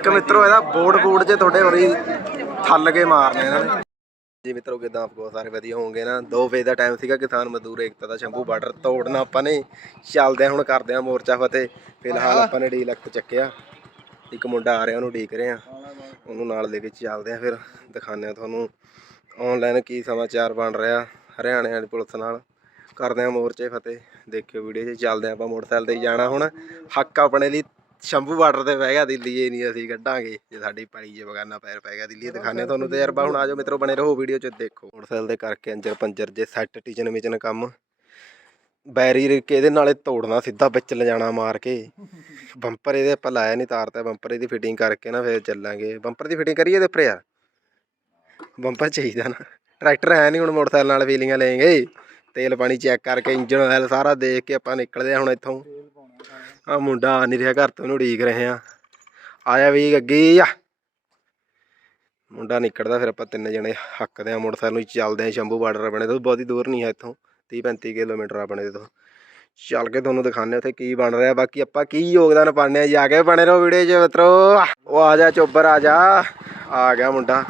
Check ਮਿੱਤਰੋ ਇਹਦਾ board board ਜੇ ਤੁਹਾਡੇ ਹੋਰੀ ਥੱਲ ਕੇ ਮਾਰਨੇ ਇਹਨਾਂ ਨੇ। ਜੀ ਮਿੱਤਰੋ ਕਿਦਾਂ ਆਪਕੋ ਸਾਰੇ ਵਧੀਆ ਹੋਵੋਗੇ ਨਾ। 2 ਵਜੇ ਦਾ ਟਾਈਮ ਸੀਗਾ ਕਿਸਾਨ ਮਜ਼ਦੂਰ ਏਕਤਾ ਦਾ ਸ਼ੰਭੂ ਬਾਰਡਰ ਤੋੜਨਾ ਆਪਾਂ ਨੇ। ਚੱਲਦੇ ਹੁਣ ਕਰਦੇ ਆ ਮੋਰਚਾ ਫਤਿਹ। ਫਿਲਹਾਲ ਆਪਾਂ ਨੇ ਡੀਲਕਸ ਚੱਕਿਆ। ਇੱਕ ਮੁੰਡਾ ਆ ਰਿਹਾ ਉਹਨੂੰ ਢੀਕ ਰਹੇ ਆ ਉਹਨੂੰ ਨਾਲ ਲੈ ਕੇ ਚੱਲਦੇ ਆ ਫਿਰ। ਦਿਖਾਉਂਦੇ ਆ ਤੁਹਾਨੂੰ ਆਨਲਾਈਨ ਕੀ ਸਮਾਚਾਰ ਬਣ ਰਿਹਾ ਹਰਿਆਣੇ ਵਾਲੀ ਪੁਲਿਸ ਨਾਲ। ਕਰਦੇ ਆ ਮੋਰਚੇ ਫਤਿਹ। ਦੇਖਿਓ ਵੀਡੀਓ 'ਚ ਚੱਲਦੇ ਆ ਆਪਾਂ ਮੋਟਰਸਾਈਕਲ ਤੇ ਜਾਣਾ ਹੁਣ। ਹੱਕ ਆਪਣੇ ਲਈ ਸ਼ੰਭੂ ਬਾਰਡਰ ਤੇ ਪੈ ਗਿਆ ਦਿੱਲੀ ਇਹ ਨਹੀਂ ਅਸੀਂ ਕੱਢਾਂਗੇ ਜੇ ਸਾਡੀ ਪੜੀ ਜੇ ਬਗਾਨਾ ਪੈਰ ਪੈ ਗਿਆ ਦਿੱਲੀ ਦਿਖਾਣੇ ਤੁਹਾਨੂੰ ਤਜਰਬਾ ਹੁਣ ਆਜੋ ਮਿੱਤਰੋ ਬਣੇ ਰਹੋ ਵੀਡੀਓ 'ਚ ਦੇਖੋ। ਮੋਟਰਸਾਈਕਲ ਦੇ ਕਰਕੇ ਅੰਜਰ ਪੰਜਰ ਜੇ ਸੈੱਟ ਟੀਚਨ ਮਿਚਨ ਕੰਮ। ਬੈਰੀਅਰ ਇਹਦੇ ਨਾਲੇ ਤੋੜਨਾ ਸਿੱਧਾ ਵਿੱਚ ਲਿਜਾਣਾ ਮਾਰ ਕੇ। ਬੰਪਰ ਇਹਦੇ ਆਪਾਂ ਲਾਇਆ ਨਹੀਂ ਤਾਰ ਤੇ ਬੰਪਰ ਇਹਦੀ ਫਿਟਿੰਗ ਕਰਕੇ ਨਾ ਫਿਰ ਚੱਲਾਂਗੇ। ਬੰਪਰ ਦੀ ਫਿਟਿੰਗ ਕਰੀਏ ਇਹਦੇ ਉੱਪਰ ਯਾਰ। ਬੰਪਰ ਚਾਹੀਦਾ ਨਾ। ਟਰੈਕਟਰ ਹੈ ਨਹੀਂ ਹੁਣ ਮੋਟਰਸਾਈਕਲ ਨਾਲ ਫੀਲਿੰਗਾਂ ਲੈਂਗੇ ਤੇਲ ਪਾਣੀ ਚੈੱਕ ਕਰਕੇ ਇੰਜਨ ਆਇਲ ਸਾਰਾ ਦੇਖ ਕੇ ਆਪਾਂ ਨਿਕਲਦੇ ਆ ਹੁਣ ਇੱਥੋਂ। ਆ ਮੁੰਡਾ ਆ ਨਹੀਂ ਰਿਹਾ ਘਰ ਤੋਂ, ਉਹਨੂੰ ਉਡੀਕ ਰਹੇ ਆ ਆਇਆ ਵੀ ਅੱਗੇ ਆ। ਮੁੰਡਾ ਨਿਕਲਦਾ ਫਿਰ ਆਪਾਂ ਤਿੰਨ ਜਣੇ ਹੱਕਦੇ ਆ ਮੋਟਰਸਾਈਕਲ ਨੂੰ, ਚੱਲਦੇ ਆ ਸ਼ੰਭੂ ਬਾਰਡਰ ਆਪਣੇ ਤੋਂ। ਬਹੁਤੀ ਦੂਰ ਨਹੀਂ ਹੈ ਇੱਥੋਂ 30 35 ਕਿਲੋਮੀਟਰ ਆਪਣੇ ਤੋਂ। ਚੱਲ ਕੇ ਤੁਹਾਨੂੰ ਦਿਖਾਣੇ ਉੱਥੇ ਕੀ ਬਣ ਰਿਹਾ, ਬਾਕੀ ਆਪਾਂ ਕੀ ਯੋਗਦਾਨ ਪਾਣੇ ਆ ਜਾ ਕੇ ਬਣੇ ਰਹੋ ਵੀਡੀਓ 'ਚ ਮਿੱਤਰੋ। ਉਹ ਆ ਜਾ ਚੋਬਰ, ਆ ਜਾ। ਆ ਗਿਆ ਮੁੰਡਾ,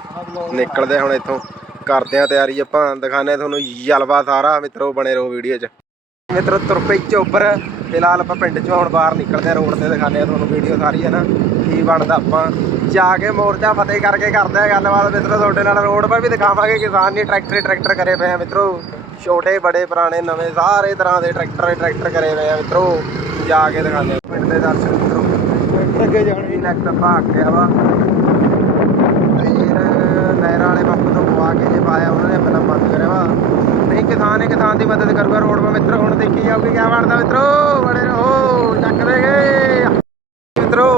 ਨਿਕਲਦੇ ਹੁਣ ਇੱਥੋਂ। ਕਰਦੇ ਆ ਤਿਆਰੀ ਆਪਾਂ ਦਿਖਾਣੇ ਤੁਹਾਨੂੰ ਜਲਵਾ ਸਾਰਾ। ਮਿੱਤਰੋ, ਬਣੇ ਰਹੋ ਵੀਡੀਓ 'ਚ। ਮਿੱਤਰੋ ਤੁਰ ਪਈ ਚੋਬਰ ਫਿਲਹਾਲ ਆਪਾਂ ਪਿੰਡ 'ਚੋਂ ਹੁਣ ਬਾਹਰ ਨਿਕਲਦੇ ਆ ਰੋਡ ਤੇ ਦਿਖਾਣੇ ਆ ਤੁਹਾਨੂੰ ਵੀਡੀਓ ਸਾਰੀ, ਹੈ ਨਾ? ਕੀ ਬਣਦਾ ਆਪਾਂ? ਜਾ ਕੇ ਮੋਰਚਾ ਫਤਿਹ ਕਰਕੇ ਕਰਦੇ ਆ ਗੱਲਬਾਤ ਮਿੱਤਰੋ, ਤੁਹਾਡੇ ਨਾਲ ਰੋਡ 'ਤੇ ਵੀ ਦਿਖਾਵਾਂਗੇ, ਕਿਸਾਨ ਨੇ ਟਰੈਕਟਰ ਹੀ ਟਰੈਕਟਰ ਕਰੇ ਪਏ ਆ ਮਿੱਤਰੋ। ਛੋਟੇ, ਬੜੇ, ਪੁਰਾਣੇ, ਨਵੇਂ, ਸਾਰੇ ਤਰ੍ਹਾਂ ਦੇ ਟਰੈਕਟਰ ਟਰੈਕਟਰ ਕਰੇ ਪਏ ਆ ਮਿੱਤਰੋ। ਜਾ ਕੇ ਦਿਖਾਉਂਦੇ ਆ ਪਿੰਡ ਦੇ ਦਰਸ਼ਨ ਮਿੱਤਰੋ। ਅੱਗੇ ਜਾਣੀ ਨੈਕਟ ਭਾਗ ਗਿਆ ਵਾ। ਫਿਰ ਨਹਿਰਾਂ ਵਾਲੇ ਬਾਪੂ ਤੋਂ ਪਵਾ ਕੇ ਜੇ ਪਾਇਆ, ਉਹਨਾਂ ਨੇ ਆਪਣਾ ਬੰਦ ਕਰਿਆ ਵਾ। ਕਿਸਾਨ ਹੀ ਕਿਸਾਨ ਦੀ ਮਦਦ ਕਰੂਗਾ। ਰੋਡ 'ਤੇ ਮਿੱਤਰੋ, ਹੁਣ ਦੇਖੀ ਜਾਊਗੀ ਕਿਆ ਬਣਦਾ ਮਿੱਤਰੋ। ਬੜੇ ਰਹੋ, ਚੱਕ ਦੇਗੇ ਮਿੱਤਰੋ,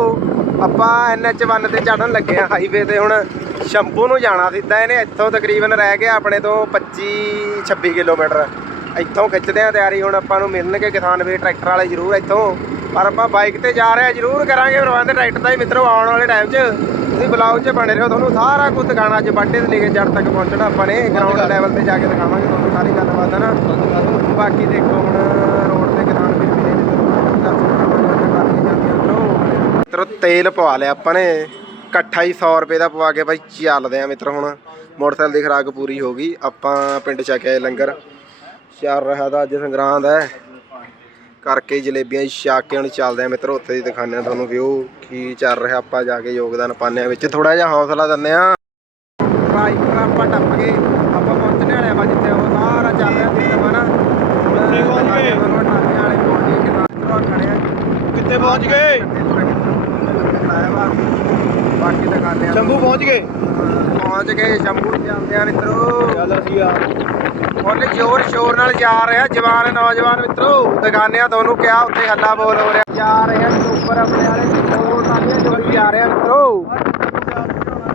ਆਪਾਂ ਐਨਐਚ 1 ਤੇ ਚੜਨ ਲੱਗੇ ਆ ਹਾਈਵੇ ਤੇ ਹੁਣ। ਸ਼ੰਭੂ ਨੂੰ ਜਾਣਾ ਸਿੱਧਾ, ਇਹਨੇ ਇੱਥੋਂ ਤਕਰੀਬਨ ਰਹਿ ਗਿਆ ਆਪਣੇ ਤੋਂ 25 26 ਕਿਲੋਮੀਟਰ। ਇੱਥੋਂ ਖਿੱਚਦੇ ਆ ਤਿਆਰੀ, ਹੁਣ ਆਪਾਂ ਨੂੰ ਮਿਲਣਗੇ ਕਿਸਾਨ ਵੀ ਟਰੈਕਟਰ ਵਾਲੇ ਜ਼ਰੂਰ ਇੱਥੋਂ। ਪਰ ਆਪਾਂ ਬਾਈਕ ਤੇ ਜਾ ਰਹੇ ਆ ਜ਼ਰੂਰ ਕਰਾਂਗੇ ਪ੍ਰਬੰਧ। ਟਰੈਕਟਰ ਦਾ ਹੀ ਮਿੱਤਰੋ, ਆਉਣ ਵਾਲੇ ਟਾਈਮ 'ਚ। ਤੁਸੀਂ ਬਲੌਗ 'ਚ ਬਣੇ ਰਹੋ, ਤੁਹਾਨੂੰ ਸਾਰਾ ਕੁਝ ਦਿਖਾਣਾ ਅੱਜ ਵੱਡੇ ਤੇ ਲੈ ਕੇ ਜੜ ਤੱਕ ਪਹੁੰਚਣਾ ਆਪਾਂ ਨੇ। ਗਰਾਊਂਡ ਲੈਵਲ ਤੇ ਜਾ ਕੇ ਦਿਖਾਵਾਂਗੇ ਸਾਰੀ ਗੱਲਬਾਤ ਹੈ ਨਾ। ਬਾਕੀ ਦੇਖੋ ਹੁਣ ਰੋਡ ਤੇ ਕਿਸਾਨ ਵੀਰ ਮਿਲੇ ਨੇ ਮਿੱਤਰੋ, ਤੇਲ ਪਵਾ ਲਿਆ ਆਪਾਂ ਨੇ। ਇਕੱਠਾ ਹੀ 100 ਰੁਪਏ ਦਾ ਪਵਾ ਕੇ ਬਾਈ ਚੱਲਦੇ ਆ ਮਿੱਤਰ ਹੁਣ। ਮੋਟਰਸਾਈਕਲ ਦੀ ਖਰਾਕ ਪੂਰੀ ਹੋ ਗਈ। ਆਪਾਂ ਪਿੰਡ ਚ ਕੇ ਲੰਗਰ। ਚੱਲ ਰਿਹਾ ਤਾਂ ਅੱਜ ਸੰਗਰਾਂਦ ਹੈ। ਕਰਕੇ ਜਲੇਬੀਆਂ ਛਾਕ ਕੇ ਹੁਣ ਚੱਲਦੇ ਆ ਮਿੱਤਰ, ਉੱਥੇ ਦੀ ਦਿਖਾਉਂਦੇ ਆ ਤੁਹਾਨੂੰ ਵਿਊ ਕੀ ਚੱਲ ਰਿਹਾ। ਆਪਾਂ ਜਾ ਕੇ ਯੋਗਦਾਨ ਪਾਉਂਦੇ ਆ ਵਿੱਚ। ਥੋੜਾ ਜਿਹਾ ਹੌਸਲਾ ਦਿੰਦੇ ਆ। ਰਾਈਟਰ ਆਪਾਂ ਟੱਪ ਗਏ ਆਪਾਂ ਪਹੁੰਚਣੇ ਵਾਲੇ ਆ ਜਿੱਥੇ ਉਹ ਸਾਰਾ ਚੱਲ ਰਿਹਾ ਤੇ ਨਾ ਕਿੱਥੇ ਪਹੁੰਚ ਗਏ ਵਾਲੇ ਪਹੁੰਚ ਗਏ ਕਿੰਨਾ ਖੜੇ ਆ ਕਿੱਥੇ ਪਹੁੰਚ ਗਏ। ਬਾਕੀ ਦਿਖਾਉਂਦੇ ਆ। ਸ਼ੰਭੂ ਪਹੁੰਚ ਗਏ। ਪਹੁੰਚ ਗਏ ਸ਼ੰਭੂ ਜਾਂਦੇ ਆ ਮਿੱਤਰੋ। ਚੱਲ ਅਸੀਂ ਆ। ਉਹਨੇ ਜ਼ੋਰ ਸ਼ੋਰ ਨਾਲ ਜਾ ਰਿਹਾ ਜਵਾਨ ਨੌਜਵਾਨ ਮਿੱਤਰੋ। ਦੁਕਾਨਿਆਂ ਤੁਹਾਨੂੰ ਕਿਹਾ ਉੱਥੇ ਹੱਲਾ ਬੋਲ ਹੋ ਰਿਹਾ। ਜਾ ਰਹੇ ਆ ਉੱਪਰ ਆਪਣੇ ਵਾਲੇ ਦੋ। ਟਰਾਲੀਆਂ ਜੋੜੀ ਜਾ ਰਹੇ ਆ ਮਿੱਤਰੋ।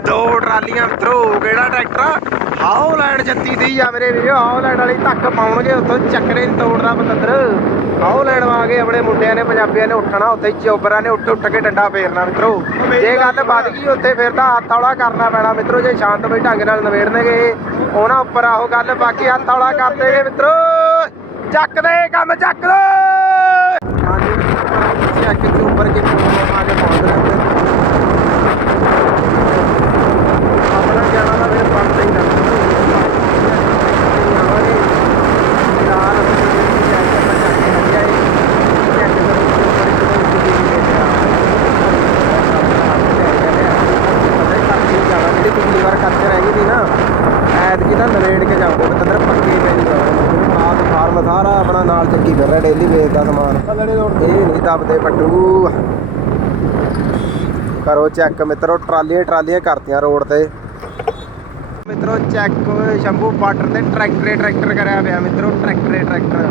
ਦੋ ਟਰਾਲੀਆਂ ਮਿੱਤਰੋ ਕਿਹੜਾ ਟਰੈਕਟਰ ਹਾਉਲੈਂਡ 36 ਦੀ ਆ ਮੇਰੇ ਵੀਰੋ। ਹਾਉਲੈਂਡ ਵਾਲੀ ਧੱਕ ਪਾਉਣਗੇ ਉੱਥੋਂ ਚੱਕਰੇ ਨਹੀਂ ਪਤੰਦਰ ਹਾਉਲੈਂਡ ਵਾਂਗੇ ਆਪਣੇ ਮੁੰਡਿਆਂ ਨੇ ਪੰਜਾਬੀਆਂ ਨੇ ਉੱਠਣਾ ਉੱਥੇ ਚੋਬਰਾਂ ਨੇ ਉੱਠ ਉੱਠ ਕੇ ਡੰਡਾ ਫੇਰਨਾ ਮਿੱਤਰੋ। ਜੇ ਗੱਲ ਵੱਧ ਗਈ ਉੱਥੇ ਫਿਰ ਤਾਂ ਹੱਥ ਹੌਲਾ ਕਰਨਾ ਪੈਣਾ ਮਿੱਤਰੋ ਜੇ ਸ਼ਾਂਤਮਈ ਢੰਗ ਨਾਲ ਨਵੇੜਨਗੇ ਉਹਨਾਂ ਉੱਪਰ ਆਹੋ ਗੱਲ ਬਾਕੀ ਹੱਥ ਹੌਲਾ ਕਰ ਦੇਗੇ ਮਿੱਤਰੋ। ਚੱਕ ਦੇ ਕੰਮ ਚੱਕ ਦੋ। ਚੱਕ ਕੇ ਉੱਪਰ ਕੇ ਆ ਕੇ ਪਹੁੰਚ ਰਹੇ ਆਪਣਾ ਜਾਣਾ ਤਾਂ ਫਿਰ ਪੰਜ ਹੀ ਕਰਨਾ ਜਿਹੜੀ ਪਿਛਲੀ ਵਾਰ ਕਰਦੇ ਰਹਿ ਗਈ ਸੀ ਨਾ ਐਤਕੀ ਤਾਂ ਨਵੇੜ ਕੇ ਜਾਓਗੇ ਬਤੰਦਰ ਪੱਕੇ ਪੈ ਜਾਓਗੇ ਆਪ ਸਾਰਾ ਆਪਣਾ ਨਾਲ ਚੱਕੀ ਫਿਰ ਰਿਹਾ ਡੇਲੀ ਵੇਚਦਾ ਸਮਾਨ। ਇਹ ਨਹੀਂ ਦੱਬਦੇ ਪੱਟੂ। ਕਰੋ ਚੈੱਕ ਮਿੱਤਰੋ, ਟਰਾਲੀਆਂ ਟਰਾਲੀਆਂ ਕਰਤੀਆਂ ਰੋਡ ਤੇ। ਮਿੱਤਰੋ ਚੈੱਕ ਸ਼ੰਭੂ ਬਾਰਡਰ ਤੇ ਟਰੈਕਟਰ ਟਰੈਕਟਰ ਕਰਿਆ ਪਿਆ ਮਿੱਤਰੋ, ਟਰੈਕਟਰ ਟਰੈਕਟਰ।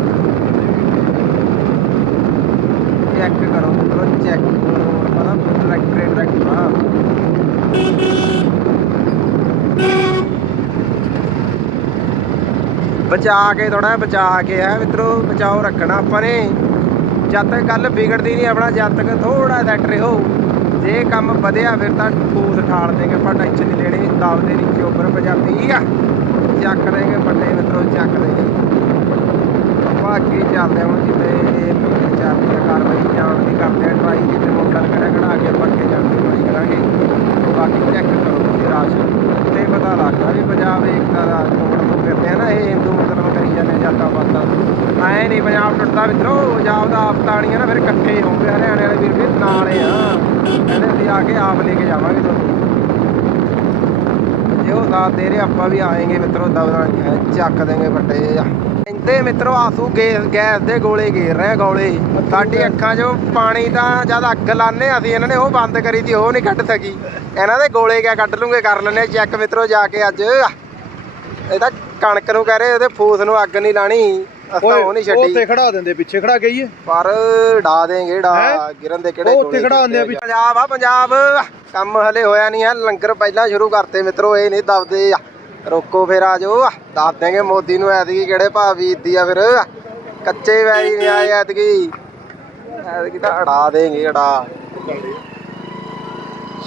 ਚੈੱਕ ਕਰੋ ਮਿੱਤਰੋ ਚੈੱਕ ਪਤਾ ਟਰੈਕਟਰ ਟਰੈਕਟਰ ਆ ਬਚਾ ਕੇ ਥੋੜਾ ਬਚਾ ਕੇ ਹੈ ਮਿੱਤਰੋ, ਬਚਾਓ ਰੱਖਣਾ ਆਪਾਂ ਨੇ। ਜਦ ਤੱਕ ਗੱਲ ਵਿਗੜਦੀ ਨਹੀਂ ਆਪਣਾ, ਜਦ ਤੱਕ ਥੋੜਾ ਸੈੱਟ ਰਹੋ। ਜੇ ਕੰਮ ਵਧਿਆ ਫਿਰ ਤਾਂ ਫੂਸ ਠਾਲ ਦੇਗੇ ਆਪਾਂ ਟੈਨਸ਼ਨ ਨਹੀਂ ਲੈਣੀ ਦਬਦੇ ਨੀਚੇ ਉੱਪਰ ਪੰਜਾਬੀ ਆ। ਚੱਕ ਦੇਗੇ ਵੱਡੇ ਮਿੱਤਰੋ, ਚੱਕ ਦੇਗੇ ਆਪਾਂ ਅੱਗੇ ਚੱਲਦੇ ਹਾਂ ਹੁਣ ਜਿੱਥੇ ਚੱਲਦੀ ਆ ਕਾਰਵਾਈ ਜਾਣ ਦੀ ਕਰਦੇ ਆ ਟਰਾਈ ਜਿੱਥੇ ਮੋਟਰ ਖੜਾ ਖੜਾ ਕੇ ਆਪਾਂ ਅੱਗੇ ਜਾਣ ਦੀ ਟਰਾਈ ਕਰਾਂਗੇ। ਬਾਕੀ ਚੈੱਕ ਕਰੋ ਤੁਸੀਂ ਰਾਸ਼ਨ ਤੇ ਪਤਾ ਲੱਗਦਾ ਵੀ ਪੰਜਾਬ ਏਕਤਾ ਦਾ ਤੋੜ ਨੂੰ ਫਿਰਦੇ ਆ ਨਾ ਇਹ ਹਿੰਦੂ ਮੁਸਲਮਾਨ ਕਰੀ ਜਾਂਦੇ ਜਾਤਾਂ ਪਾਤਾਂ ਐ ਨਹੀਂ, ਪੰਜਾਬ ਟੁੱਟਦਾ ਮਿੱਤਰੋ ਪੰਜਾਬ ਦਾ ਆਪ ਨਾ, ਫਿਰ ਇਕੱਠੇ ਹੋਣਗੇ ਹਰਿਆਣੇ ਵਾਲੇ ਵੀਰ ਵੀ ਨਾਲੇ ਆ। ਕਹਿੰਦੇ ਅਸੀਂ ਆ ਕੇ ਆਪ ਲੈ ਕੇ ਜਾਵਾਂਗੇ ਤੁਹਾਨੂੰ। ਜੇ ਉਹ ਸਾਥ ਦੇ ਰਹੇ, ਆਪਾਂ ਵੀ ਆਏਂਗੇ ਮਿੱਤਰੋ ਦਬਦਾ ਚੱਕ ਦੇਂਗੇ ਵੱਡੇ ਕਹਿੰਦੇ ਮਿੱਤਰੋ, ਆਸੂ ਗੈਸ ਗੈਸ ਦੇ ਗੋਲੇ ਘੇਰ ਰਹੇ ਗੋਲੇ। ਸਾਡੀ ਅੱਖਾਂ 'ਚੋਂ ਪਾਣੀ ਤਾਂ ਜਦ ਅੱਗ ਲਾਣੇ ਅਸੀਂ, ਇਹਨਾਂ ਨੇ ਉਹ ਬੰਦ ਕਰੀ ਤੀ ਉਹ ਨਹੀਂ ਕੱਢ ਸਕੀ। ਇਹਨਾਂ ਦੇ ਗੋਲੇ ਕਿਆ ਕੱਢ ਲੂਗੇ, ਕਰ ਲੈਣੇ ਚੈੱਕ ਮਿੱਤਰੋ ਜਾ ਕੇ ਅੱਜ। ਇਹ ਤਾਂ ਕਣਕ ਨੂੰ ਕਹਿ ਰਹੇ ਉਹਦੇ ਫੂਸ ਨੂੰ ਅੱਗ ਨਹੀਂ ਲਾਣੀ। ਅਸੀਂ ਉਹ ਨਹੀਂ ਛੱਡੀ। ਉੱਥੇ ਖੜਾ ਦਿੰਦੇ ਪਿੱਛੇ ਖੜਾ ਗਈਏ ਪਰ ਡਾ ਦੇਂਗੇ ਡਾ? ਗਿਰਨ ਦੇ ਕਿਹੜੇ ਉੱਥੇ ਖੜਾ ਆਉਂਦੇ ਆ ਪੰਜਾਬ ਆ ਪੰਜਾਬ। ਕੰਮ ਹਲੇ ਹੋਇਆ ਨਹੀਂ ਹੈ ਲੰਗਰ ਪਹਿਲਾਂ ਸ਼ੁਰੂ ਕਰਤੇ ਮਿੱਤਰੋ ਇਹ ਨਹੀਂ ਦਬਦੇ ਆ। ਰੋਕੋ ਫਿਰ ਆ ਜਾਓ। ਦੱਸ ਦੇਂਗੇ ਮੋਦੀ ਨੂੰ ਐਤਕੀ ਕਿਹੜੇ ਭਾਅ ਬੀਜਦੀ ਆ ਫਿਰ। ਕੱਚੇ ਵੈਰੀ ਨਹੀਂ ਆਏ ਐਤਕੀ। ਐਤਕੀ ਤਾਂ ਅੜਾ ਦੇਂਗੇ ਅੜਾ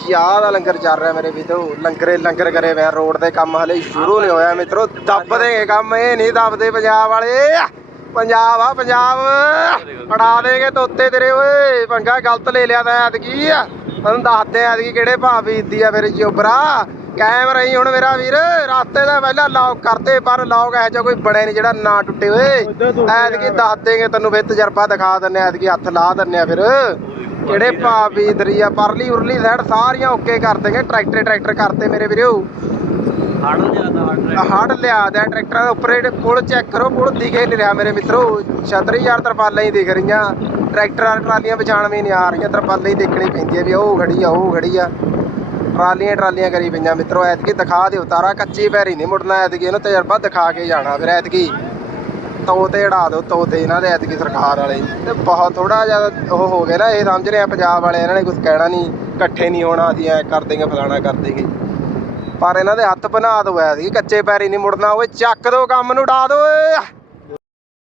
ਚਾਹ ਦਾ ਲੰਗਰ ਚੱਲ ਰਿਹਾ ਮੇਰੇ ਵੀਰੋ। ਲੰਗਰੇ ਲੰਗਰ ਕਰੇ ਹੋਏ ਆ ਰੋਡ ਤੇ ਕੰਮ ਹਲੇ ਸ਼ੁਰੂ ਨਹੀਂ ਹੋਇਆ ਮਿੱਤਰੋ। ਦੱਬ ਦੇਂਗੇ ਕੰਮ ਇਹ ਨਹੀਂ ਦੱਬਦੇ ਪੰਜਾਬ ਵਾਲੇ। ਪੰਜਾਬ ਆ ਪੰਜਾਬ। ਅੜਾ ਦੇਂਗੇ ਤੋਤੇ ਤੇਰੇ ਓਏ। ਪੰਗਾ ਗਲਤ ਲੈ ਲਿਆ ਤਾਂ ਐਤਕੀ। ਆ ਤੁਹਾਨੂੰ ਦੱਸਦੇ ਐਤਕੀ ਕਿਹੜੇ ਭਾਅ ਬੀਜਦੀ ਆ ਫਿਰ ਚੋਬਰਾ ਕਾਇਮ ਰਹੀ ਹੁਣ ਮੇਰਾ ਵੀਰ। ਰਾਸਤੇ ਦਾ ਪਹਿਲਾਂ ਲੌਕ ਕਰਤੇ ਪਰ ਲੌਕ ਇਹੋ ਜਿਹਾ ਕੋਈ ਬਣੇ ਨਹੀਂ ਜਿਹੜਾ ਨਾ ਟੁੱਟੇ ਓਏ। ਐਤਕੀ ਦੱਸ ਦੇਂਗੇ ਤੈਨੂੰ ਫਿਰ ਤਜਰਬਾ ਦਿਖਾ ਦਿੰਨੇ ਐਤਕੀ ਹੱਥ ਲਾ ਦਿੰਨੇ ਆ ਫਿਰ। ਕਿਹੜੇ ਭਾਅ ਬੀਜਦੀ ਆ ਪਰਲੀ ਉਰਲੀ ਸਾਈਡ ਸਾਰੀਆਂ ਓਕੇ ਕਰ ਦੇਂਗੇ ਟਰੈਕਟਰ ਟਰੈਕਟਰ ਕਰਤੇ ਮੇਰੇ ਵੀਰੋ। ਹੜ ਲਿਆ ਦਿਆ ਟਰੈਕਟਰਾਂ ਦੇ ਉੱਪਰ ਜਿਹੜੇ ਪੁਲ ਚੈੱਕ ਕਰੋ ਪੁਲ ਦਿਖੇ ਨਹੀਂ ਰਿਹਾ ਮੇਰੇ ਮਿੱਤਰੋ। ਛਤਰੀ ਯਾਰ ਤਰਪਾਲਾਂ ਹੀ ਦਿਖ ਰਹੀਆਂ। ਟਰੈਕਟਰਾਂ ਟਰਾਲੀਆਂ ਪਛਾਣ ਵੀ ਨਹੀਂ ਆ ਰਹੀਆਂ ਤਰਪਾਲਾਂ ਹੀ ਦੇਖਣੀ ਪੈਂਦੀ ਹੈ ਵੀ ਉਹ ਖੜੀ ਆ ਉਹ ਖੜੀ ਆ। ਟਰਾਲੀਆਂ ਟਰਾਲੀਆਂ ਕਰੀ ਪਈਆਂ ਮਿੱਤਰੋ ਐਤਕੀ ਦਿਖਾ ਦਿਓ ਤਾਰਾ ਕੱਚੀ ਪੈਰੀ ਨਹੀਂ ਮੁੜਨਾ ਐਤਕੀ ਇਹਨੂੰ ਤਜਰਬਾ ਦਿਖਾ ਕੇ ਜਾਣਾ ਫਿਰ ਐਤਕੀ। ਤੋਤੇ ਉਡਾ ਦਿਓ, ਤੋਤੇ ਇਹਨਾਂ ਦੇ ਐਤਕੀ ਸਰਕਾਰ ਵਾਲੇ। ਤੇ ਬਹੁਤ ਥੋੜਾ ਜਿਹਾ ਉਹ ਹੋ ਗਿਆ ਨਾ, ਇਹ ਸਮਝ ਰਹੇ ਪੰਜਾਬ ਵਾਲੇ, ਇਹਨਾਂ ਨੇ ਕੁਝ ਕਹਿਣਾ ਨਹੀਂ, ਇਕੱਠੇ ਨਹੀਂ ਹੋਣਾ, ਅਸੀਂ ਐ ਕਰ ਦੇਂਗੇ ਫਲਾਣਾ ਕਰ ਦੇਂਗੇ ਪਰ ਇਹਨਾਂ ਦੇ ਹੱਥ ਬਣਾ ਦੋ, ਐ ਸੀ, ਕੱਚੇ ਪੈਰੀ ਨਹੀਂ ਮੁੜਨਾ, ਓਏ ਚੱਕ ਦੋ ਕੰਮ ਨੂੰ, ਉਡਾ ਦੋ, ਓਏ।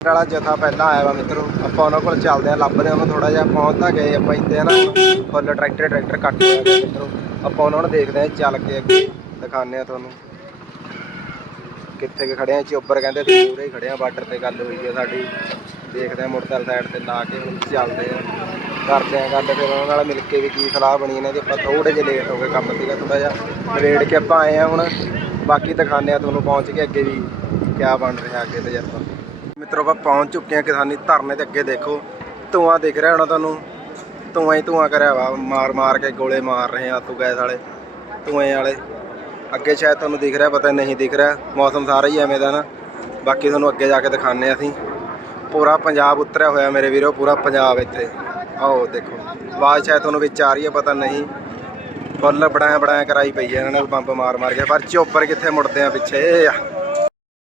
ਵਾਲਾ ਜਥਾ ਪਹਿਲਾਂ ਆਇਆ ਵਾ ਮਿੱਤਰੋ, ਆਪਾਂ ਉਹਨਾਂ ਕੋਲ ਚੱਲਦੇ ਆ ਲੱਭਦੇ ਆ ਉਹਨੂੰ ਥੋੜਾ ਜਿਹਾ ਪਹੁੰਚਦਾ ਗਏ, ਆਪਾਂ ਇੱਥੇ ਨਾ, ਫੁੱਲ ਟਰੈਕਟਰ ਟਰੈਕਟਰ ਕੱਟ ਲਿਆ ਮਿੱਤਰੋ। ਆਪਾਂ ਉਹਨਾਂ ਨੂੰ ਦੇਖਦੇ ਆ ਚੱਲ ਕੇ ਅੱਗੇ ਦਿਖਾਉਂਦੇ ਆ ਤੁਹਾਨੂੰ। ਕਿੱਥੇ ਕੁ ਖੜੇ ਆ ਚੋਬਰ ਕਹਿੰਦੇ ਤੇ ਪੂਰੇ ਹੀ ਖੜੇ ਆ ਬਾਰਡਰ ਤੇ ਗੱਲ ਹੋਈ ਆ ਸਾਡੀ। ਦੇਖਦੇ ਆ ਮੋਟਰਸਾਈਕਲ ਸਾਈਡ ਤੇ ਲਾ ਕੇ ਹੁਣ ਚੱਲਦੇ ਆ। ਕਰਦੇ ਆ ਗੱਲ, ਫਿਰ ਉਹਨਾਂ ਨਾਲ ਮਿਲ ਕੇ ਵੀ ਕੀ ਸਲਾਹ ਬਣੀ ਇਹਨਾਂ ਦੀ। ਆਪਾਂ ਥੋੜੇ ਜਿਹਾ ਲੇਟ ਹੋ ਗਏ, ਕੰਮ ਸੀਗਾ ਥੋੜਾ ਜਿਹਾ। ਨਵੇੜ ਕੇ ਆਪਾਂ ਆਏ ਆ ਹੁਣ, ਬਾਕੀ ਦਿਖਾਉਂਦੇ ਆ ਤੁਹਾਨੂੰ ਪਹੁੰਚ ਕੇ ਅੱਗੇ ਵੀ ਕਿਆ ਬਣ ਰਿਹਾ ਅੱਗੇ ਤਜਰਬਾ। ਮਿੱਤਰੋ, ਆਪਾਂ ਪਹੁੰਚ ਚੁੱਕੇ ਆ ਕਿਸਾਨੀ ਧਰਨੇ ਤੇ ਅੱਗੇ ਦੇਖੋ, ਧੂਆਂ ਦਿਖ ਰਿਹਾ ਹੋਣਾ ਤੁਹਾਨੂੰ। ਧੂਆਂ ਹੀ ਧੂਆਂ ਕਰਿਆ ਵਾ ਮਾਰ ਮਾਰ ਕੇ ਗੋਲੇ ਮਾਰ ਰਹੇ ਆ ਤੂੰ ਗੈਸ ਵਾਲੇ, ਧੂਏ ਵਾਲੇ। ਅੱਗੇ ਸ਼ਾਇਦ ਤੁਹਾਨੂੰ ਦਿਖ ਰਿਹਾ ਪਤਾ ਨਹੀਂ ਦਿਖ ਰਿਹਾ। ਮੌਸਮ ਸਾਰਾ ਹੀ ਐਵੇਂ ਦਾ ਨਾ। ਬਾਕੀ ਤੁਹਾਨੂੰ ਅੱਗੇ ਜਾ ਕੇ ਦਿਖਾਣੇ ਆ ਅਸੀਂ। ਪੂਰਾ ਪੰਜਾਬ ਉਤਰਿਆ ਹੋਇਆ ਮੇਰੇ ਵੀਰੋ ਪੂਰਾ ਪੰਜਾਬ ਇੱਥੇ। ਆਓ ਦੇਖੋ। ਆਵਾਜ਼ ਸ਼ਾਇਦ ਤੁਹਾਨੂੰ ਵਿੱਚ ਆ ਰਹੀ ਹੈ ਪਤਾ ਨਹੀਂ। ਫੁੱਲ ਬੜਾਇਆ ਬੜਾਇਆ ਕਰਾਈ ਪਈ ਹੈ ਇਹਨਾਂ ਨੇ ਬੰਬ ਮਾਰ ਮਾਰ ਕੇ। ਪਰ ਚੋਪਰ ਕਿੱਥੇ ਮੁੜਦੇ ਆ ਪਿੱਛੇ?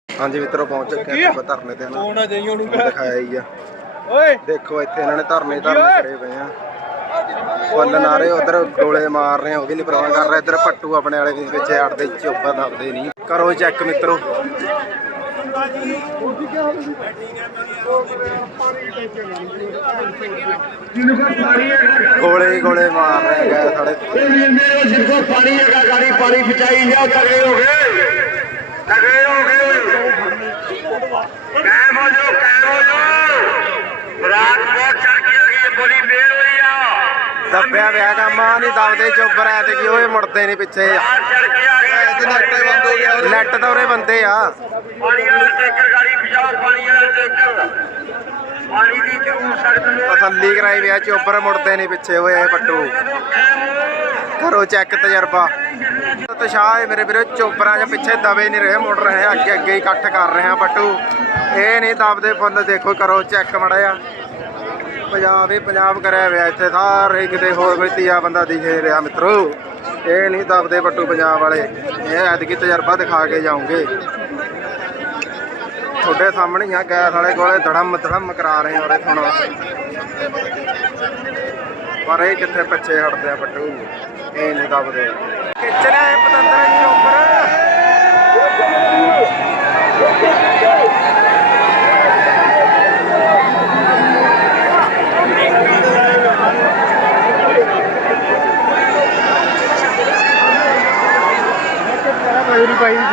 ਹਾਂਜੀ ਮਿੱਤਰੋ ਪਹੁੰਚ ਚੁੱਕੇ ਆ ਧਰਨੇ ਤੇ ਨਾ? ਨਾ ਜਾਈ ਉਹਨੂੰ ਤੁਹਾਨੂੰ ਦਿਖਾਇਆ ਹੀ ਆ। ਓਏ! ਦੇਖੋ ਇੱਥੇ ਇਹਨਾਂ ਨੇ ਧਰਨੇ ਧਰਨੇ ਕਰੇ ਪਏ ਆ। ਵੱਲਣ ਆ ਰਹੇ, ਉਧਰ ਗੋਲੇ ਮਾਰ ਰਹੇ ਹੋ ਵੀ ਨਹੀਂ ਪਰਵਾਹ ਕਰ ਰਹੇ, ਇਧਰ ਭੱਟੂ ਆਪਣੇ ਵਾਲੇ ਦੇ ਵਿੱਚ ਅੜਦੇ ਚੋਪਾ ਦੱਬਦੇ ਨਹੀਂ। ਕਰੋ ਚੈੱਕ ਮਿੱਤਰੋ। ਗੋਲੇ ਗੋਲੇ ਮਾਰ ਰਹੇ ਗਏ ਸਾਡੇ ਮੇਰੇ ਪਾਣੀ ਹੈਗਾ ਗਾੜੀ ਪਾਣੀ ਪਚਾਈ ਜਾ ਤਗੜੇ ਹੋ ਗਏ ਤਗੜੇ ਹੋ। ਗਏ ਕੈਮ ਹੋ ਜਾਓ ਕੈਮ ਰਾਤ ਬਹੁਤ ਚੜ ਗਈ ਬੜੀ ਮੇਰ ਦੱਬਿਆ ਵਿਆ ਗਾ ਮਾਂ ਨਹੀਂ ਦੱਬਦੇ, ਚੁੱਪ ਰਹਿ ਤੇ ਕਿ ਓਏ ਮੁੜਦੇ ਨਹੀਂ ਪਿੱਛੇ। ਨੈਟ ਤਾਂ ਉਰੇ ਬੰਦੇ ਆ। ਪਾਣੀ ਕਰਾਈ ਵਿਆ ਚੋਬਰ ਮੁੜਦੇ ਨਹੀਂ ਪਿੱਛੇ ਓਏ ਇਹ ਪੱਟੂ। ਕਰੋ ਚੈੱਕ ਤਜਰਬਾ। ਤਸ਼ਾਹ ਹੈ ਮੇਰੇ ਵੀਰੋ ਚੋਬਰਾਂ ਜਾਂ ਪਿੱਛੇ ਦਵੇ ਨਹੀਂ ਰਹੇ, ਮੁੜ ਰਹੇ ਅੱਗੇ ਅੱਗੇ ਇਕੱਠ ਕਰ ਰਹੇ ਆ ਪੱਟੂ। ਇਹ ਨਹੀਂ ਦੱਬਦੇ ਫੁੱਲ ਦੇਖੋ ਕਰੋ ਚੈੱਕ ਮੜਾ ਆ ਪੰਜਾਬ ਹੀ ਪੰਜਾਬ ਕਰਿਆ ਹੋਇਆ ਇੱਥੇ, ਸਾਰੇ ਕਿਤੇ ਹੋਰ ਕੋਈ ਤੀਆ ਬੰਦਾ ਦਿਖ ਨਹੀਂ ਰਿਹਾ ਮਿੱਤਰੋ। ਇਹ ਨਹੀਂ ਦਬਦੇ ਪੱਟੂ ਪੰਜਾਬ ਵਾਲੇ, ਇਹ ਐਤਕੀ ਤਜਰਬਾ ਦਿਖਾ ਕੇ ਜਾਉਂਗੇ ਤੁਹਾਡੇ ਸਾਹਮਣੇ ਹੀ ਆ, ਗੈਸ ਵਾਲੇ ਕੋਲੇ ਧੜਮ ਧੜਮ ਕਰਾ ਰਹੇ ਆ ਉਹਦੇ ਪਰ ਇਹ ਕਿੱਥੇ ਪਿੱਛੇ ਹਟਦੇ ਆ ਪੱਟੂ? ਇਹ ਨਹੀਂ ਦਬਦੇ। ਕਿਚਨੇ ਪਤੰਦਰ ਜੀ ਉੱਪਰ। ਪੱਟ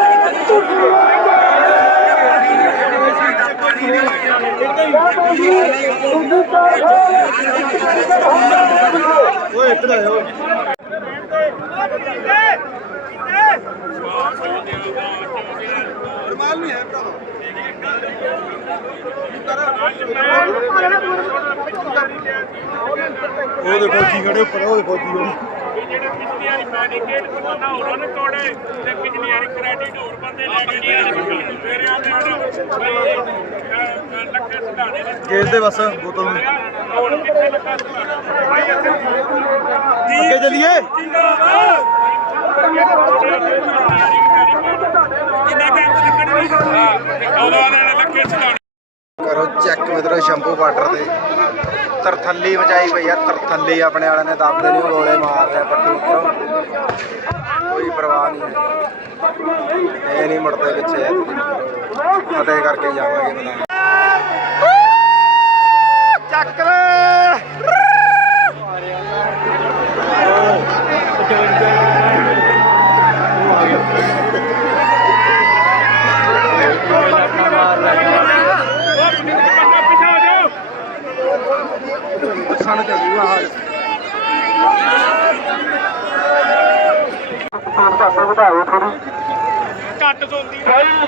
ਆ ਸ੍ਰੀ ਅਕਾਲ ਓਏ ਇੱਧਰ ਆਇਓ ਉਹਦੇ ਫੌਜੀ ਖੜੇ ਉੱਪਰ ਉਹਦੇ ਫੌਜੀ ਖੜੇ ਜਿਹੜੇ ਵਾਰੀ ਮੈਡੀਕੇਟ ਕਰਵਾਉਣਾ ਹੋਰਾਂ ਨੇ ਤੋੜੇ ਤੇ ਵਾਰੀ ਕ੍ਰੈਡਿਟ ਹੋਰ ਬੰਦੇ ਲੈ ਕੇ ਗਏ ਮੇਰੇ ਆ ਨੇ ਲੱਖੇ ਸੁਧਾਣੇ ਨੇ ਕੇਸ ਦੇ ਬਸ ਬੋਤਲ ਨੂੰ। ਹੁਣ ਕਿੱਥੇ ਲੱਗਾ ਸੁਧਾਣਾ ਅੱਗੇ ਚੱਲੀਏ। ਕਿੰਨਾ ਟਾਈਮ ਲੱਗਣੀ ਤੇ ਕਦੋਂ ਨੇ ਲੱਖੇ ਸੁਧਾਣੇ ਚੈੱਕ ਮਿੱਤਰੋ ਸ਼ੰਭੂ ਬਾਰਡਰ ਤੇ। ਤਰਥੱਲੀ ਮਚਾਈ ਪਈ ਆ, ਤਰਥੱਲੀ ਆਪਣੇ ਵਾਲਿਆਂ ਨੇ ਦੱਬਦੇ ਨਹੀਂ ਗੋਲੇ ਮਾਰ ਆ ਪੱਟੂ ਮਿੱਤਰੋ ਕੋਈ ਪਰਵਾਹ ਨਹੀਂ ਹੈ। ਇਹ ਨਹੀਂ ਮੁੜਦੇ ਪਿੱਛੇ। ਫਤਿਹ ਕਰਕੇ ਜਾਵਾਂਗੇ। ਬਣਾ ਚੱਕ ਲੈ। ਸਾਨੂੰ ਚੱਲੂਗਾ ਹਾਲ ਘੱਟ ਸੌਂਦੀ ਭਾਈ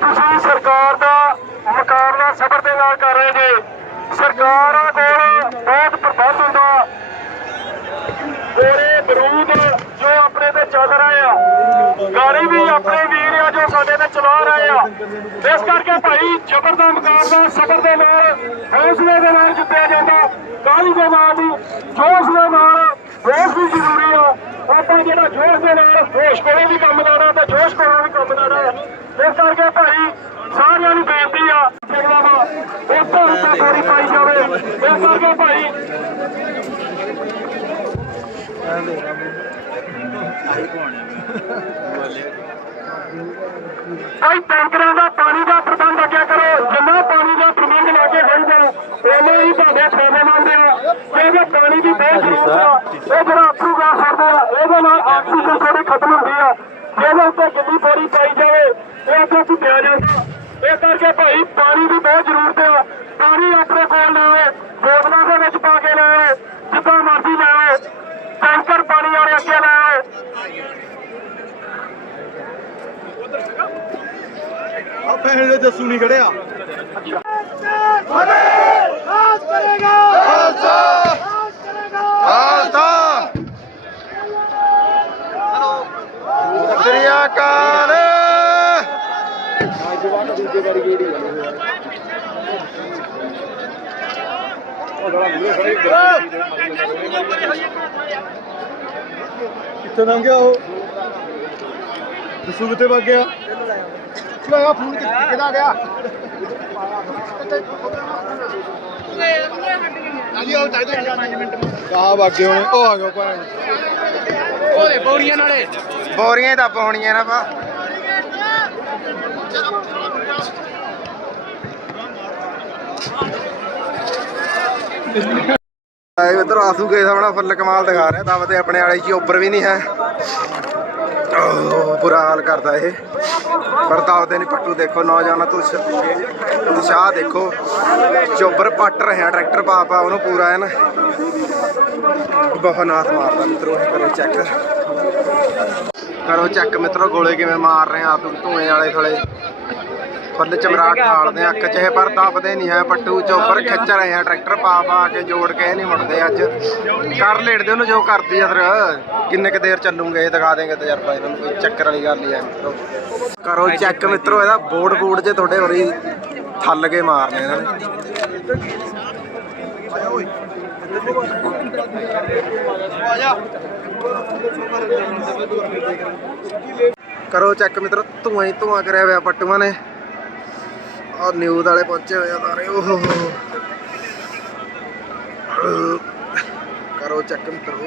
ਤੁਸੀਂ ਸਰਕਾਰ ਦਾ ਮੁਕਾਬਲਾ ਸਬਰ ਦੇ ਨਾਲ ਕਰ ਰਹੇ ਜੇ ਸਰਕਾਰਾਂ ਕੋਲ ਬਹੁਤ ਪ੍ਰਬੰਧ ਹੁੰਦਾ। ਤੇਰੇ ਵਿਰੋਧ ਜੋ ਤੇ ਚੱਲ ਰਹੇ ਆ। ਗਾੜੀ ਵੀ ਆਪਣੇ ਵੀਰ ਆ ਜੋ ਸਾਡੇ ਤੇ ਚਲਾ ਰਹੇ ਆ। ਇਸ ਕਰਕੇ ਭਾਈ ਜ਼ਬਰ ਦਾ ਮੁਕਾਬਲਾ ਸਬਰ ਦੇ ਨਾਲ ਹੌਸਲੇ ਦੇ ਨਾਲ ਜਿੱਤਿਆ ਜਾਂਦਾ। ਕਾਹਲੀ ਦੇ ਨਾਲ ਵੀ ਜੋਸ਼ ਦੇ ਨਾਲ ਹੋਸ਼ ਵੀ ਜ਼ਰੂਰੀ ਆ। ਆਪਾਂ ਜਿਹੜਾ ਜੋਸ਼ ਦੇ ਨਾਲ ਹੋਸ਼ ਕੋਲੋਂ ਵੀ ਕੰਮ ਲਾਣਾ ਤੇ ਜੋਸ਼ ਕੋਲੋਂ ਵੀ ਕੰਮ ਲਾਣਾ ਇਸ ਕਰਕੇ ਭਾਈ ਸਾਰਿਆਂ ਨੂੰ ਬੇਨਤੀ ਆ, ਜਿਹੜਾ ਵਾ ਉਹ ਤੋਂ ਉੱਤੇ ਗੋਲੀ ਪਾਈ ਜਾਵੇ। ਇਸ ਕਰਕੇ ਭਾਈ ਭਾਈ ਟੈਂਕਰਾਂ ਦਾ ਪਾਣੀ ਦਾ ਪ੍ਰਬੰਧ ਅੱਗੇ ਕਰੋ। ਜਿੰਨਾ ਪਾਣੀ ਦਾ ਪ੍ਰਬੰਧ ਲਾਗੇ ਹੋਊਗਾ ਉਹਨੇ ਹੀ ਤੁਹਾਡੇ ਫਾਇਦੇ ਮੰਦ ਆ। ਕਿਉਂਕਿ ਪਾਣੀ ਦੀ ਬਹੁਤ ਜ਼ਰੂਰਤ ਆ ਇਹ ਜਿਹੜਾ ਅਥਰੂ ਗੈਸ ਆ ਇਹਦੇ ਨਾਲ ਆਕਸੀਜਨ ਥੋੜੀ ਖਤਮ ਹੁੰਦੀ ਆ। ਜਿਹਦੇ ਉੱਤੇ ਜਿੰਨੀ ਬੋਰੀ ਪਾਈ ਜਾਵੇ ਇਹ ਅੱਗੇ ਜਾਂਦਾ ਇਹ ਕਰਕੇ ਭਾਈ ਪਾਣੀ ਦੀ ਬਹੁਤ ਜ਼ਰੂਰਤ ਆ। ਪਾਣੀ ਆਪਣੇ ਕੋਲ ਲਾਵੇ ਜੱਸੂ ਨਹੀਂ ਖੜਿਆ। ਖਾਲਸਾ। ਸ੍ਰੀ ਅਕਾਲ। ਕਿੱਥੇ ਲੰਘ ਗਿਆ ਉਹ? ਜੱਸੂ ਕਿੱਥੇ ਵਗ ਗਿਆ? ਫੋਨ ਕਿੱਥੇ ਗਿਆ? ਹਾਂਜੀ ਉਹ ਚਾਹੀਦੇ 5 ਮਿੰਟ ਕਾ ਵਗ ਗਏ ਹੋਣੇ ਉਹ ਆ ਗਿਆ ਭੈਣ ਬੋਰੀਆਂ ਹੀ ਤਾਂ ਪਾਉਣੀਆਂ ਨਾ ਪਾ ਆਏ ਇਧਰ ਆਸੂ ਕੇ ਸਾਹਮਣਾ ਫੁੱਲ ਕਮਾਲ ਦਿਖਾ ਰਿਹਾ ਦਮ ਤੇ ਆਪਣੇ ਵਾਲੇ ਚ ਉੱਪਰ ਵੀ ਨਹੀਂ ਹੈ। ਬੁਰਾ ਹਾਲ ਕਰਦਾ ਇਹ। ਪਰ ਦਾਵਦੇ ਨਹੀਂ ਪੱਟੂ ਦੇਖੋ, ਨੌਜਵਾਨਾਂ ਤੋਂ ਉਤਸ਼ਾਹ ਦੇਖੋ ਚੋਬਰ ਪੱਟ ਰਿਹਾ ਟਰੈਕਟਰ ਪਾ ਪਾ ਉਹਨੂੰ ਪੂਰਾ ਹੈ ਨਾ ਬਹੁਤ ਨਾਸ ਮਾਰਦਾ ਮਿੱਤਰੋ, ਇਹ ਕਰੋ ਚੈੱਕ ਕਰੋ ਚੈੱਕ ਮਿੱਤਰੋ, ਗੋਲੇ ਕਿਵੇਂ ਮਾਰ ਰਹੇ ਆ ਆਪ ਧੂਏ ਵਾਲੇ ਥਲੇ ਫੁੱਲ ਚਮਰਾਟ ਠਾਲਦੇ ਆ ਅੱਖ 'ਚ ਇਹ ਪਰ ਦੱਬਦੇ ਨਹੀਂ ਹੈ ਪੱਟੂ ਚੋਬਰ ਖਿੱਚ ਰਹੇ ਆ ਟਰੈਕਟਰ ਪਾ ਪਾ ਕੇ ਜੋੜ ਕੇ ਇਹ ਨਹੀਂ ਮੁੜਦੇ ਅੱਜ। ਕਰ ਲੇਟਦੇ ਉਹਨੂੰ ਜੋ ਕਰਦੀ ਆ ਫਿਰ। ਕਿੰਨੇ ਕੁ ਦੇਰ ਚੱਲੂਗੇ ਇਹ ਦਿਖਾ ਦੇਂਗੇ ਤਜਰਬਾ ਇਹਨਾਂ ਨੂੰ ਕੋਈ ਚੱਕਰ ਵਾਲੀ ਗੱਲ ਨਹੀਂ ਹੈ ਮਿੱਤਰੋ ਕਰੋ ਚੈੱਕ ਮਿੱਤਰੋ ਇਹਦਾ ਬੋਰਡ ਬੂਡ ਜੇ ਤੁਹਾਡੇ ਹੋਰੀ ਥੱਲ ਕੇ ਮਾਰਨੇ ਇਹਨਾਂ ਨੇ। ਕਰੋ ਚੈੱਕ ਮਿੱਤਰੋ ਧੂਆਂ ਹੀ ਧੂਆਂ ਕਰਿਆ ਹੋਇਆ ਪੱਟੂਆਂ ਨੇ। ਆ ਨਿਊਜ਼ ਵਾਲੇ ਪਹੁੰਚੇ ਹੋਏ ਆ ਸਾਰੇ ਓਹ ਕਰੋ ਚੈੱਕ ਮਿੱਤਰੋ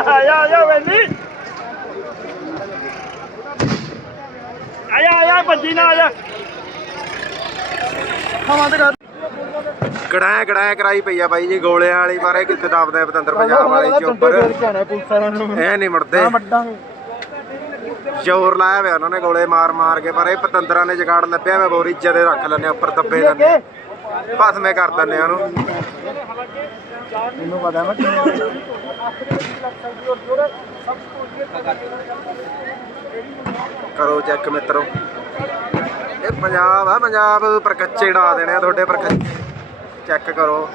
ਆਇਆ ਆਇਆ ਵੈਲੀ ਆਇਆ ਆਇਆ ਭੱਜੀ ਨਾ ਆਇਆ। ਗੜਾਇਆ ਗੜਾਇਆ ਕਰਾਈ ਪਈ ਆ ਬਾਈ ਜੀ ਗੋਲਿਆਂ ਵਾਲੀ ਬਾਰੇ ਕਿੱਥੇ ਦੱਬਦਾ ਪਤੰਦਰ ਪੰਜਾਬ ਵਾਲੇ ਚੋਪਰ ਐ ਨਹੀਂ ਮੁੜਦੇ। ਜ਼ੋਰ ਲਾਇਆ ਹੋਇਆ ਉਹਨਾਂ ਨੇ ਗੋਲੇ ਮਾਰ ਮਾਰ ਕੇ ਪਰ ਇਹ ਪਤੰਦਰਾਂ ਨੇ ਜਗਾੜ ਲੱਭਿਆ ਹੋਇਆ ਬੋਰੀ ਜਦੇ ਰੱਖ ਲੈਣੇ ਉੱਪਰ ਦੱਬੇ ਦਿੰਦੇ ਭਸਮੇ ਕਰ ਦਿੰਦੇ ਉਹਨੂੰ। ਮੈਨੂੰ ਪਤਾ ਮੈਂ ਕਰੋ ਚੈੱਕ ਮਿੱਤਰੋ। ਇਹ ਪੰਜਾਬ ਆ ਪੰਜਾਬ ਪਰ ਕੱਚੇ ਢਾ ਦੇਣੇ ਆ ਤੁਹਾਡੇ ਪਰ ਕੱਚੇ ਚੈੱਕ ਕਰੋ।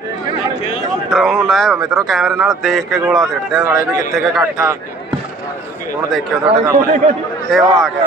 ਡਰੋਨ ਲਾਇਆ ਵਾ ਮਿੱਤਰੋ, ਕੈਮਰੇ ਨਾਲ ਦੇਖ ਕੇ ਗੋਲਾ ਸਿੱਟਦੇ ਆ ਸਾਲੇ ਵੀ ਕਿੱਥੇ ਕੁ ਇਕੱਠ ਆ। ਹੁਣ ਦੇਖਿਓ ਤੁਹਾਡੇ ਸਾਹਮਣੇ। ਤੇ ਉਹ ਆ ਗਿਆ।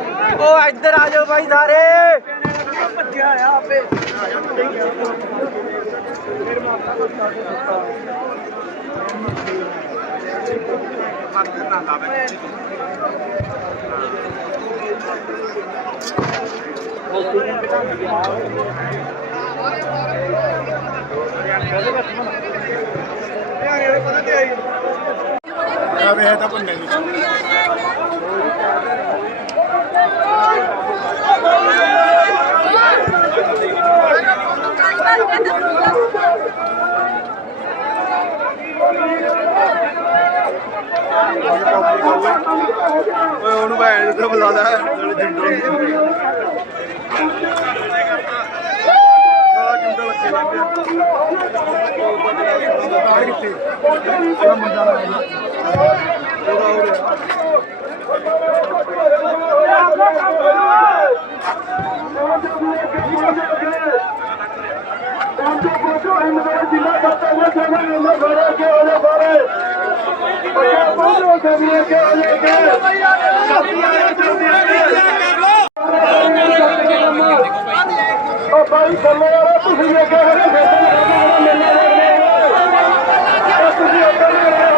ਉਹ ਇੱਧਰ ਆ ਜਾਓ ਬਾਈ ਸਾਰੇ ਆ ਵੇ ਤਾਂ ਬੰਦੇ ਓਏ ਉਹਨੂੰ ਭੈਣ ਤੇ ਬੁਲਾਦਾ ਜਿਹੜੇ ਜਿੰਦਲ ਆ ਜਿੰਦਲ ਲੱਗੇ ਲੱਗੇ ਆ ਕਿੱਥੇ ਆ ਮੁੰਡਾ ਉਹਦਾ ਹੋ ਗਿਆ ਉਹ ਬਾਈ ਚੱਲੋ ਯਾਰ ਤੁਸੀਂ ਇਹ ਕਹਿ ਰਹੇ ਹੋ ਮੇਲਾ ਤੁਸੀਂ ਇਹ ਕਹਿ ਰਹੇ ਹੋ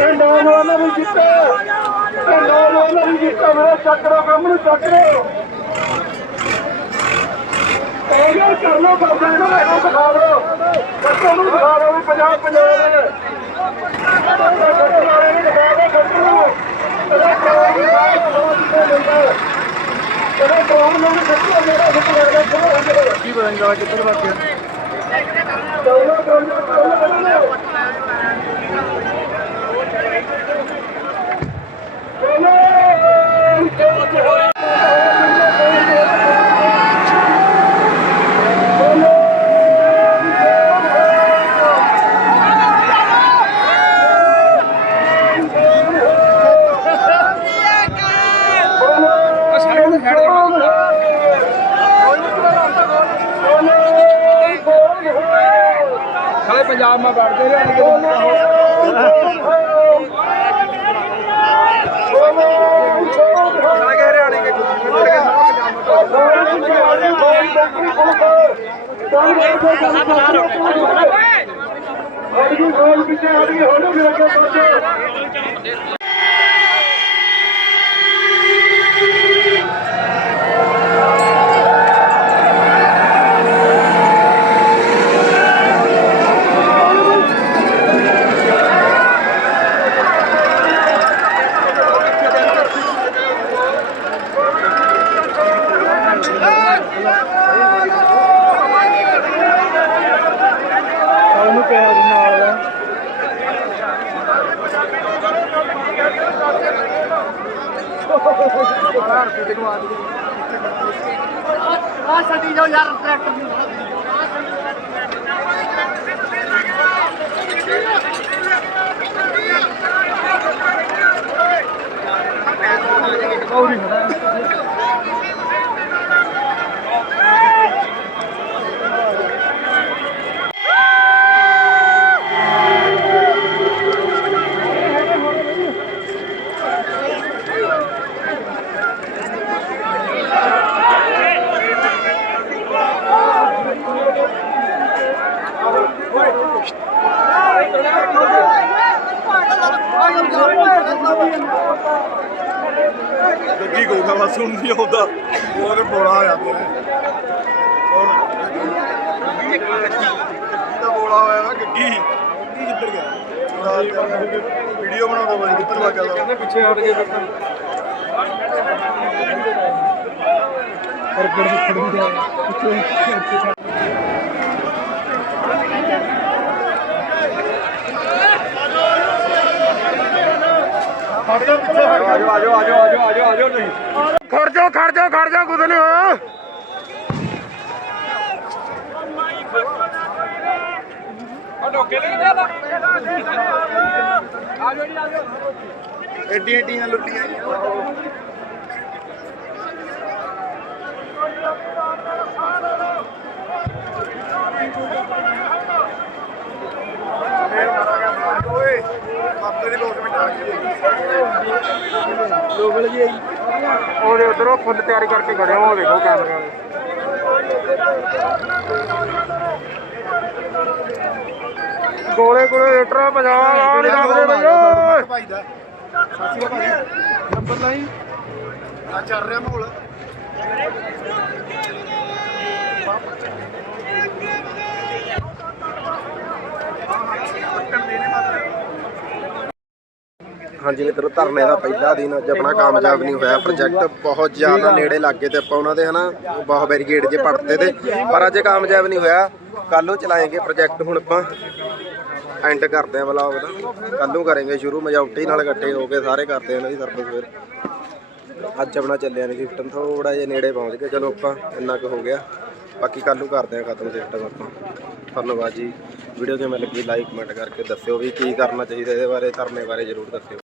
ਇਹ ਨੌਜਵਾਨਾਂ ਨੂੰ ਜਿੱਤੇ ਇਹ ਨੌਜਵਾਨਾਂ ਨੂੰ ਜਿੱਤੇ ਮੇਰੇ ਚੱਕਰੋ ਕੰਮ ਨੂੰ ਚੱਕਰੋ ਉਹ ਯਾਰ ਕਰ ਲੋ ਕਰਦੇ ਨਾ ਦਿਖਾ ਲੋ ਬੱਚਿਆਂ ਨੂੰ ਦਿਖਾ ਲੋ ਵੀ ਪੰਜਾਬ ਪੰਜਾਬ ਦੇ ਬੱਚਿਆਂ ਨੂੰ ਇਹਦਾ ਕੀ ਬਣਾਂਗਾ ਕਿੱਧਰ ਵਾਕਿਆ ਖਾਲੇ ਖੜੀ ਖੜ ਜਾ ਖੜ ਜਾ ਖੜ ਜਾ ਕੁਝ ਹੋਇਆ ਐਡੀਆਂ ਐਡੀਆਂ ਲੁੱਟੀਆਂ ਓਏ ਮਾਪੇ ਜੀ ਉਹਦੇ ਉਧਰੋਂ ਫੁੱਲ ਤਿਆਰੀ ਕਰਕੇ ਖੜੇ ਹੋ ਦੇਖੋ ਕੈਮਰੇ ਵਾਲੇ। ਗੋਲੇ ਗੋਲੇ ਰੇਟਰਾ ਪੰਜਾਬ ਆ ਨਹੀਂ ਰੱਖਦੇ ਬਈ, ਓਏ। ਭਾਈ ਦਾ ਸਾਸੀ ਭਾਈ ਨੰਬਰ ਲਾਈ ਆ ਚੱਲ ਰਿਹਾ ਮਾਹੌਲ ਹਾਂਜੀ ਮਿੱਤਰੋ, ਧਰਨੇ ਦਾ ਪਹਿਲਾ ਦਿਨ ਅੱਜ ਆਪਣਾ ਕਾਮਯਾਬ ਨਹੀਂ ਹੋਇਆ। ਪ੍ਰੋਜੈਕਟ ਬਹੁਤ ਜ਼ਿਆਦਾ ਨੇੜੇ ਲੱਗੇ ਤੇ ਆਪਾਂ ਉਹਨਾਂ ਦੇ ਹਨਾ ਬਹੁਤ ਬੈਰੀਗੇਡ ਜੇ ਪੜਤੇ ਤੇ। ਪਰ ਅੱਜ ਕਾਮਯਾਬ ਨਹੀਂ ਹੋਇਆ। ਕੱਲ ਨੂੰ ਚਲਾਏਂਗੇ ਪ੍ਰੋਜੈਕਟ ਹੁਣ ਆਪਾਂ ਐਂਡ ਕਰਦੇ ਆ ਵਲੌਗ ਦਾ। ਕੱਲ ਨੂੰ ਕਰਾਂਗੇ ਸ਼ੁਰੂ ਮਜੌਟੀ ਨਾਲ ਇਕੱਠੇ ਹੋ ਕੇ ਸਾਰੇ ਕਰਦੇ ਆ ਇਹਨਾਂ ਦੀ ਸਰਵਿਸ ਫਿਰ। ਅੱਜ ਆਪਣਾ ਚੱਲਿਆ ਨੇ ਗਿਫਟਨ ਥੋੜਾ ਜਿਹਾ ਨੇੜੇ ਪਹੁੰਚ ਗਏ ਚਲੋ ਆਪਾਂ ਇੰਨਾ ਕੁ ਹੋ ਗਿਆ। ਬਾਕੀ ਕੱਲ੍ਹ ਨੂੰ ਕਰਦੇ ਆ ਖਤਮ ਸਿਸਟਮ ਆਪਾਂ। ਧੰਨਵਾਦ ਜੀ। ਵੀਡੀਓ ਕਿਵੇਂ ਲੱਗੀ? ਲਾਈਕ ਕਮੈਂਟ ਕਰਕੇ ਦੱਸਿਓ ਵੀ ਕੀ ਕਰਨਾ ਚਾਹੀਦਾ ਇਹਦੇ ਬਾਰੇ, ਧਰਨੇ ਬਾਰੇ ਜ਼ਰੂਰ ਦੱਸਿਓ।